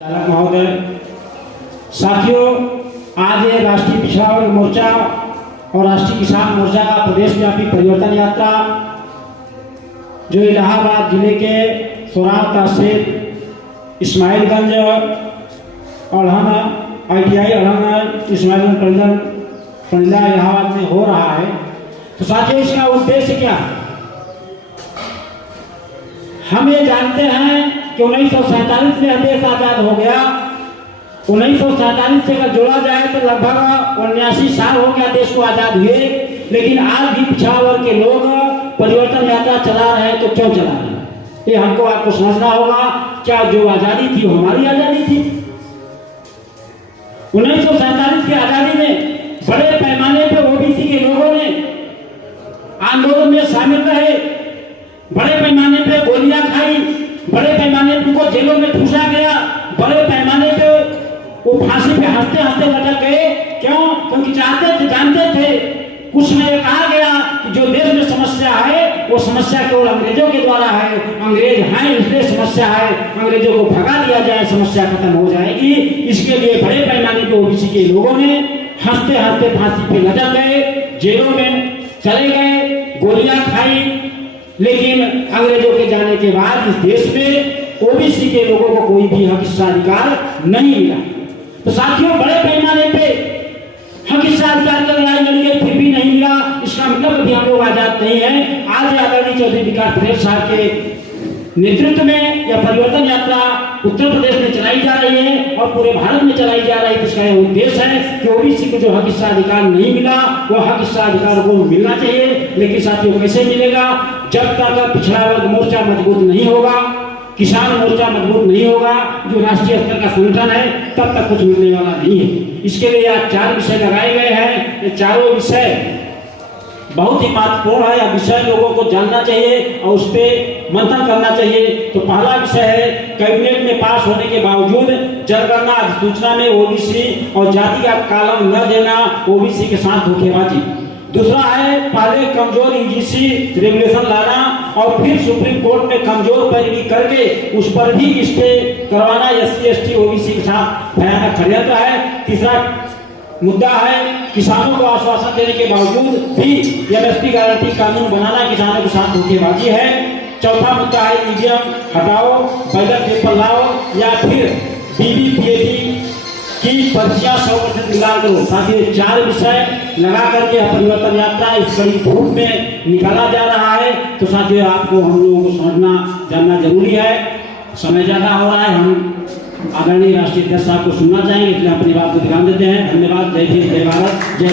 चालक महोदय, साथियों, आज राष्ट्रीय पिछड़ा वर्ग मोर्चा और राष्ट्रीय किसान मोर्चा का प्रदेशव्यापी परिवर्तन यात्रा जो इलाहाबाद जिले के सोराव तहसील इस्माइलगंज अड़हन ITI अड़हन इस्माइलगंज पंडला इलाहाबाद में हो रहा है। तो साथियों, इसका उद्देश्य क्या है? हम ये जानते हैं कि 1947 में देश आजाद हो गया। 1947 से अगर जोड़ा जाए तो लगभग 79 साल हो गया देश को आजाद हुए, लेकिन आज भी पिछड़ा वर्ग के लोग परिवर्तन यात्रा चला रहे हैं। तो क्यों चला रहे हैं, ये हमको आपको समझना होगा। क्या जो आजादी थी वो हमारी आजादी थी? 1947 की आजादी में बड़े पैमाने पर OBC के लोगों ने आंदोलन में शामिल रहे, बड़े पैमाने पे गोलियां खाई, बड़े पैमाने पे उनको जेलों में ठूसा गया, बड़े पैमाने पे वो फांसी पे हंसते हंसते लटक गए। क्यों? क्योंकि जानते थे कुछ में कहा गया कि जो देश में समस्या है वो समस्या केवल अंग्रेजों के द्वारा है, अंग्रेज हैं इसलिए समस्या है, अंग्रेजों को भगा दिया जाए समस्या खत्म हो जाएगी। इसके लिए बड़े पैमाने पे OBC के लोगों ने हंसते हंसते फांसी पे लटक गए, जेलों में चले गए, गोलियां खाई। लेकिन अंग्रेजों के जाने के बाद इस देश में OBC के लोगों को कोई भी हक अधिकार नहीं मिला। तो साथियों, बड़े पैमाने पे हक अधिकार की लड़ाई लड़ी गई, फिर भी नहीं मिला। इसका मतलब अभी हम लोग आजाद नहीं है। आज आदरणीय चौधरी विकास पटेल साहब के नेतृत्व में यह परिवर्तन यात्रा उत्तर प्रदेश में चलाई जा रही है और पूरे भारत में चलाई जा रही है। इसका यह उद्देश्य है कि OBC को जो हक अधिकार नहीं मिला वो हक अधिकार को मिलना चाहिए। लेकिन साथियों, कैसे मिलेगा? जब तक पिछड़ा वर्ग मोर्चा मजबूत नहीं होगा, किसान मोर्चा मजबूत नहीं होगा, जो राष्ट्रीय स्तर का संगठन है, तब तक कुछ मिलने वाला नहीं है। इसके लिए आज 4 विषय लगाए गए हैं। ये चारों विषय बहुत ही महत्वपूर्ण है। यह विषय लोगों को जानना चाहिए और उस पर मंथन करना चाहिए। तो पहला विषय है कैबिनेट में पास होने के बावजूद जनगणना अधिसूचना में OBC और जाति का कॉलम न देना, OBC के साथ धोखेबाजी। दूसरा है पहले कमजोर UGC रेगुलेशन लाना और फिर सुप्रीम कोर्ट में कमजोर पैरवी करके उस पर भी स्टे करवाना SC ST OBC के साथ भयानक षड्यंत्र है। तीसरा मुद्दा है किसानों को आश्वासन देने के बावजूद भी MSP गारंटी कानून बनाना किसानों के साथ धोखेबाजी है। चौथा मुद्दा है EVM हटाओ, बैलेट पेपर लाओ या फिर BBPAT की पर्चियां 100% निकाल दो। साथियों, 4 विषय लगा करके परिवर्तन यात्रा इस कड़ी धूप में निकाला जा रहा है। तो साथियों, आपको हम लोगों को समझना जानना जरूरी है। समय ज्यादा हो रहा है, हम आदरणीय राष्ट्रीय अध्यक्ष साहब को सुनना चाहेंगे, इसलिए अपनी बात को ध्यान देते हैं। धन्यवाद। जय हिंद, जय भारत, जय।